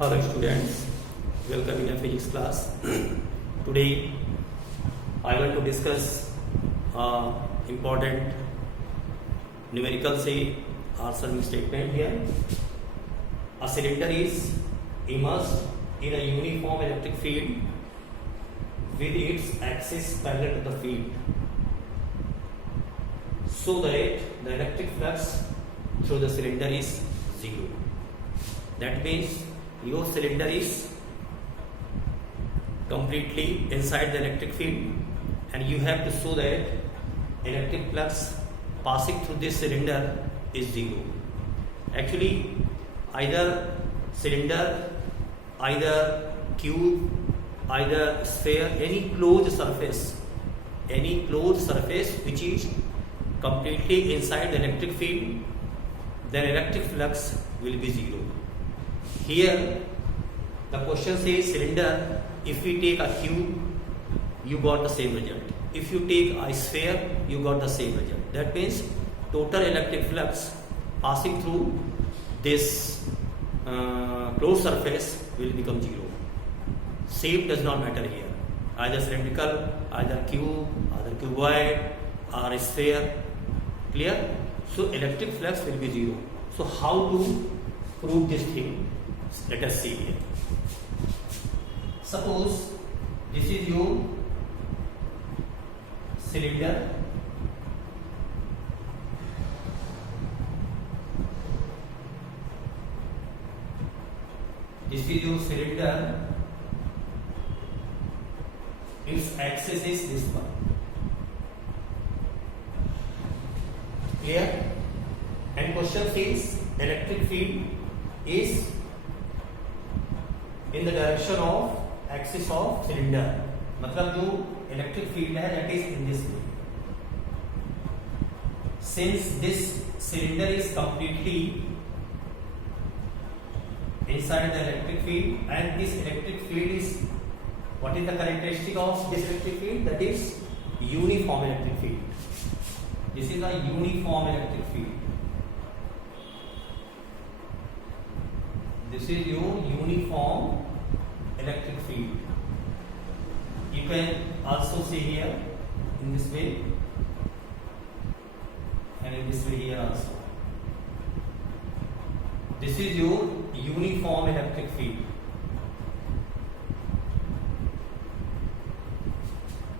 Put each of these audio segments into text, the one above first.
Hello students, welcome in a physics class. Today I want to discuss important numerical say answering statement here. A cylinder is immersed in a uniform electric field with its axis parallel to the field, so that the electric flux through the cylinder is zero. That means your cylinder is completely inside the electric field and you have to show that electric flux passing through this cylinder is zero. Actually, either cylinder, either cube, either sphere, any closed surface which is completely inside the electric field, then electric flux will be zero. Here the question says cylinder, if we take a cube, you got the same result. If you take a sphere, you got the same result. That means total electric flux passing through this closed surface will become zero. Shape does not matter here. Either cylindrical, either cube, either cuboid or a sphere. Clear? So electric flux will be zero. So how to prove this thing? Let us see here. Suppose this is your cylinder. This is your cylinder. Its axis is this one. Clear? And question says electric field is in the direction of axis of cylinder. मतलब जो electric field है that is in this way. Since this cylinder is completely inside the electric field and this electric field is, what is the characteristic of this electric field? That is uniform electric field. This is a uniform electric field. This is your uniform electric field. You can also see here in this way and in this way here also. This is your uniform electric field.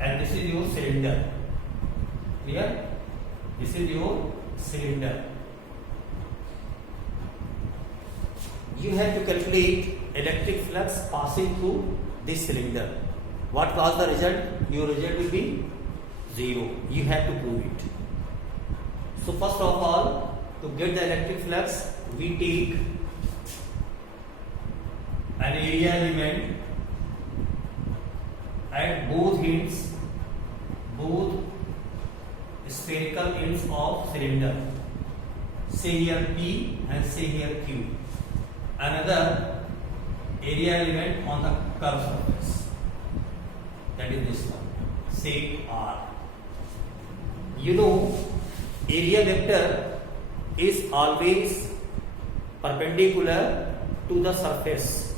And this is your cylinder. Clear? This is your cylinder. You have to calculate electric flux passing through this cylinder. What was the result? Your result will be zero. You have to prove it. So first of all, to get the electric flux, we take an area element at both ends, both spherical ends of cylinder. Say here P and say here Q. Another area element on the curved surface, that is this one, say R. You know, area vector is always perpendicular to the surface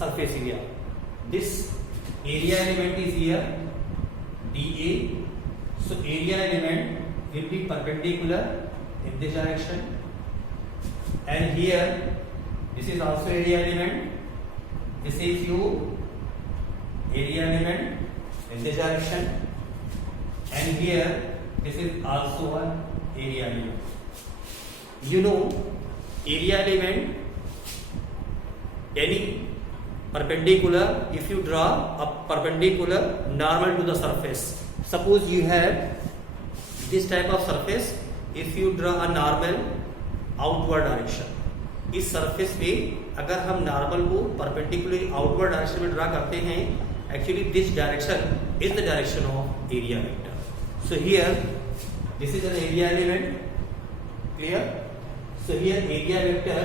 area. This area element is here, dA. So area element will be perpendicular in this direction. And here, this is also area element. This is your area element in this direction. And here, this is also one area element. You know, area element, any perpendicular, if you draw a perpendicular normal to the surface. Suppose you have this type of surface. If you draw a normal outward direction, इस surface पे अगर हम normal को perpendicular outward direction में draw करते हैं, actually this direction is the direction of area vector. So here this is an area element. Clear? So here area vector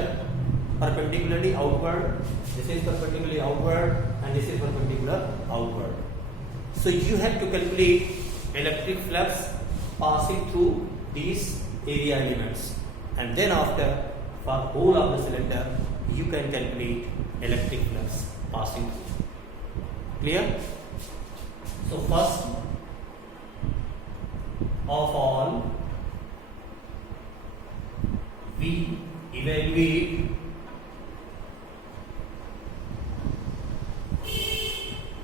perpendicularly outward, this is perpendicularly outward and this is perpendicular outward. So you have to calculate electric flux passing through these area elements. And then after for whole of the cylinder, you can calculate electric flux passing through. Clear? So first of all, we evaluate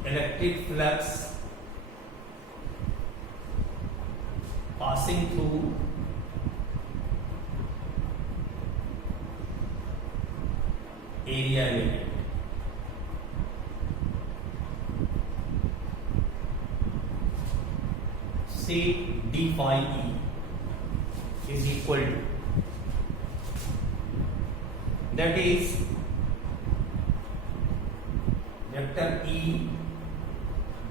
electric flux passing through area element. Say d phi e is equal to, that is vector E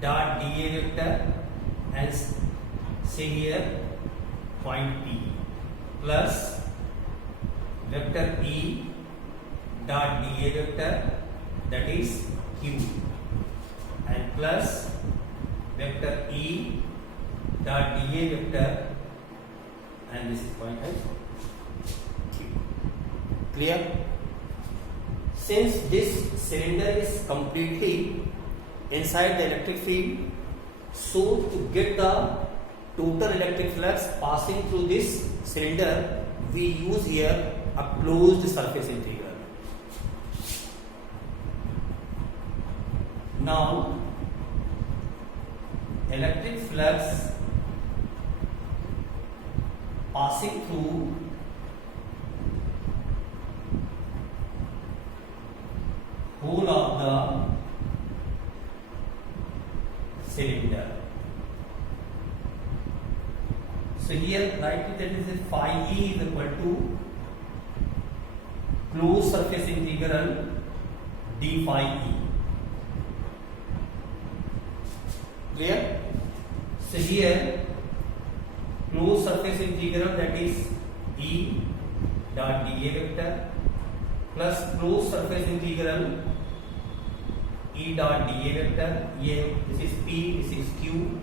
dot dA vector and say here point P plus vector E dot dA vector, that is Q, and plus vector E dot dA vector, and this is point as Q. Clear? Since this cylinder is completely inside the electric field, so to get the total electric flux passing through this cylinder, we use here a closed surface integral. Now, electric flux passing through whole of the cylinder. So here write that is phi E is equal to closed surface integral d phi E. Clear? So here closed surface integral, that is E dot dA vector plus closed surface integral E dot dA vector. This is P, this is Q,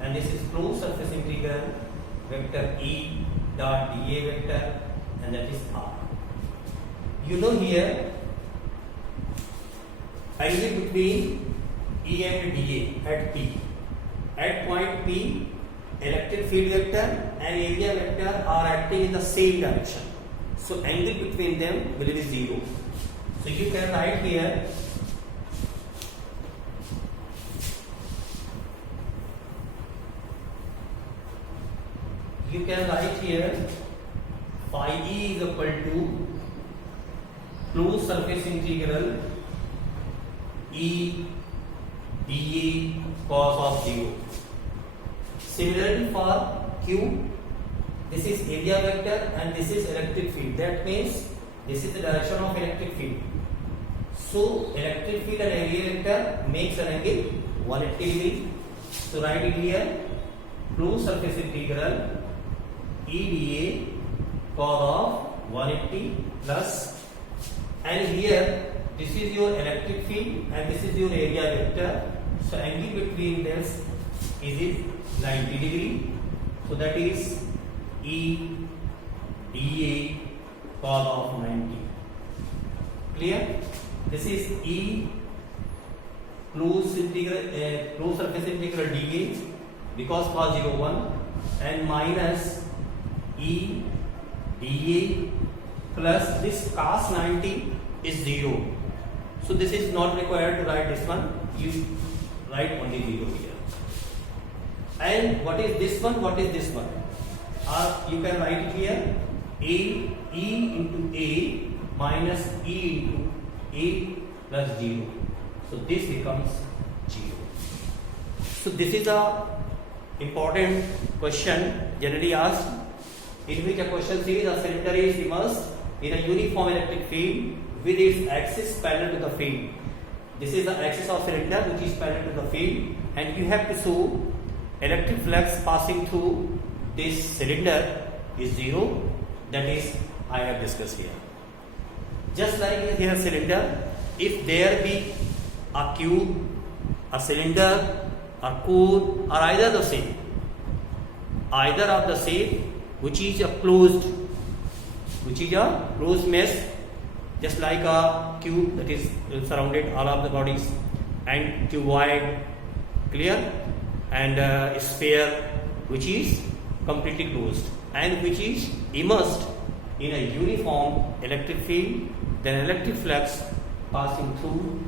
and this is closed surface integral vector E dot dA vector, and that is R. You know here angle between E and dA at P. At point P, electric field vector and area vector are acting in the same direction. So angle between them will be 0. So you can write here phi E is equal to closed surface integral E dA cos of 0. Similarly for Q, this is area vector and this is electric field. That means this is the direction of electric field. So electric field and area vector makes an angle 180 degree. So write it here, closed surface integral E dA cos of 180 plus, and here this is your electric field and this is your area vector. So angle between this is 90 degree. So that is E dA cos of 90. Clear? This is E closed surface integral dA because cos 0 1 and minus E dA plus this cos 90 is 0. So this is not required to write this one. You write only 0 here. And what is this one? What is this one? You can write it here. E into A minus E into A plus 0. So this becomes 0. So this is a important question generally asked, in which a question says a cylinder is immersed in a uniform electric field with its axis parallel to the field. This is the axis of cylinder which is parallel to the field, and you have to show electric flux passing through this cylinder is 0. That is I have discussed here. Just like here cylinder, if there be a cube, a cylinder, a cone, or either the same, either of the same which is a closed which is a closed mesh, just like a cube that is surrounded all of the bodies, and cuboid, clear, and a sphere which is completely closed and which is immersed in a uniform electric field, then electric flux passing through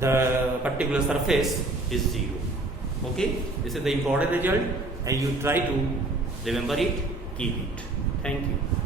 the particular surface is zero. Okay, this is the important result, and you try to remember it, keep it. Thank you.